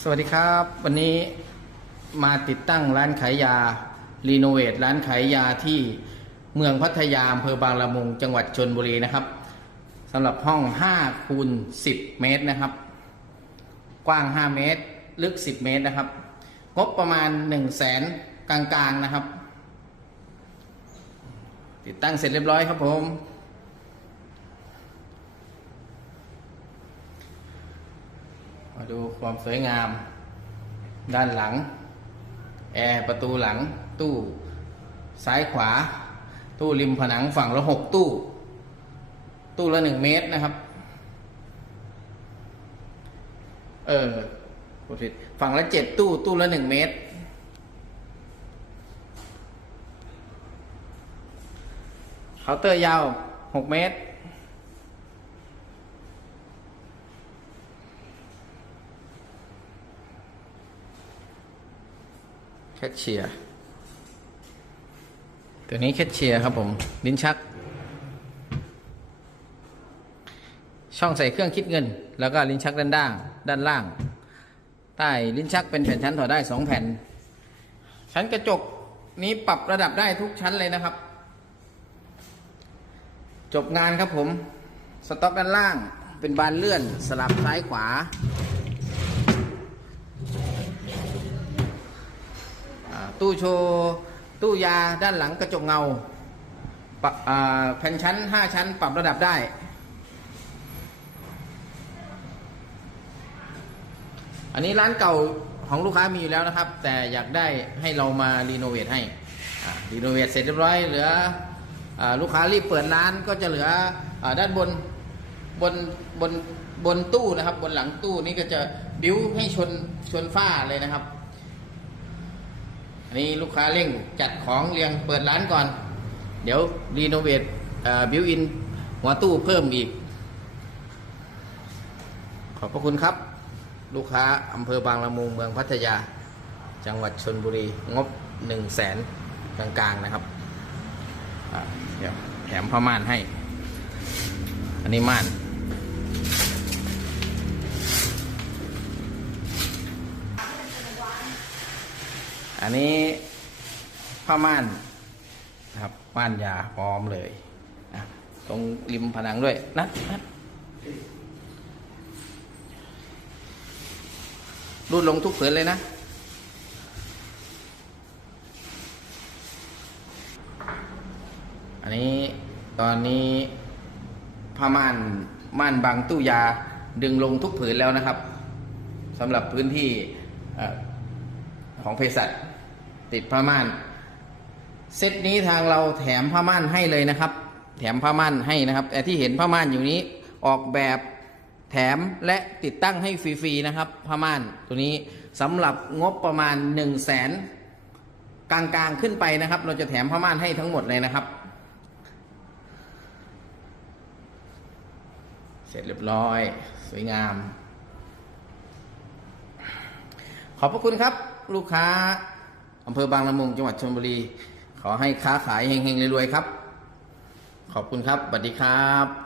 สวัสดีครับ วันนี้มาติดตั้งร้านขายยา รีโนเวทร้านขายยาที่เมืองพัทยาอำเภอบางละมุงจังหวัดชนบุรีนะครับสำหรับห้อง5คูณ10 เมตรนะครับ กว้าง 5 เมตร ลึก 10 เมตรนะครับ งบประมาณ 1 0 0 0 0แสนกลางๆนะครับ ติดตั้งเสร็จเรียบร้อยครับผม มาดูความสวยงาม ด้านหลัง แอร์ประตูหลังตู้ซ้ายขวา ตู้ริมผนังฝั่งละหกตู้ ตู้ละหนึ่งเมตรนะครับ เออผิดฝั่งละเจ็ดตู้ ตู้ละหนึ่งเมตร เคาน์เตอร์ยาวหกเมตร แคชเชียร์ตัวนี้แคชเชียร์ครับผมลิ้นชัก ช่องใส่เครื่องคิดเงิน แล้วก็ลิ้นชักด้านด้างด้านล่าง ใต้ลิ้นชักเป็นแผ่นชั้นถอดได้สองแผ่น ชั้นกระจกนี้ปรับระดับได้ทุกชั้นเลยนะครับ จบงานครับผม สต็อกด้านล่างเป็นบานเลื่อนสลับซ้ายขวา อ่า ตู้โชว์ตู้ยาด้านหลังกระจกเงาแผ่นชั้น 5 ชั้นปรับระดับได้ อันนี้ร้านเก่าของลูกค้ามีอยู่แล้วนะครับ แต่อยากได้ให้เรามารีโนเวทให้รีโนเวทเสร็จเรียบร้อยเหลืออลูกค้ารีบเปิดร้านก็จะเหลืออด้านบนบนบนบนตู้นะครับ บนหลังตู้นี้ก็จะบิ้วให้ชนชนฝ้าเลยนะครับ อันนี้ลูกค้าเร่งจัดของเรียงเปิดร้านก่อน เดี๋ยวรีโนเวทบิวอินหัวตู้เพิ่มอีก ขอบพระคุณครับ ลูกค้าอำเภอบางละมุงเมืองพัทยา จังหวัดชนบุรี งบ1 0 0 0 0แสนกลางๆนะครับเดี๋ยวแถมผ้าม่านให้ อันนี้ม่าน อันนี้ผ้าม่านนะครับม่านยาพร้อมเลยนะตรงริมผนังด้วยนัดนัดรูดลงทุกผืนเลยนะ อันนี้ตอนนี้ผ้าม่านม่านบางตู้ยาดึงลงทุกผืนแล้วนะครับสำหรับพื้นที่อ่อ ของเภสัชติดผ้าม่านเซตนี้ทางเราแถมผ้าม่านให้เลยนะครับ แถมผ้าม่านให้นะครับแต่ที่เห็นผ้าม่านอยู่นี้ออกแบบแถมและติดตั้งให้ฟรีๆนะครับผ้าม่านตัวนี้สำหรับงบประมาณ 1 0 0 0 0แสนกลางๆขึ้นไปนะครับ เราจะแถมผ้าม่านให้ทั้งหมดเลยนะครับ เสร็จเรียบร้อย สวยงาม ขอบพระคุณครับ ลูกค้าอำเภอบางละมุงจังหวัดชลบุรี ขอให้ค้าขายเฮงๆรวยๆครับ ขอบคุณครับสวัสดีครับ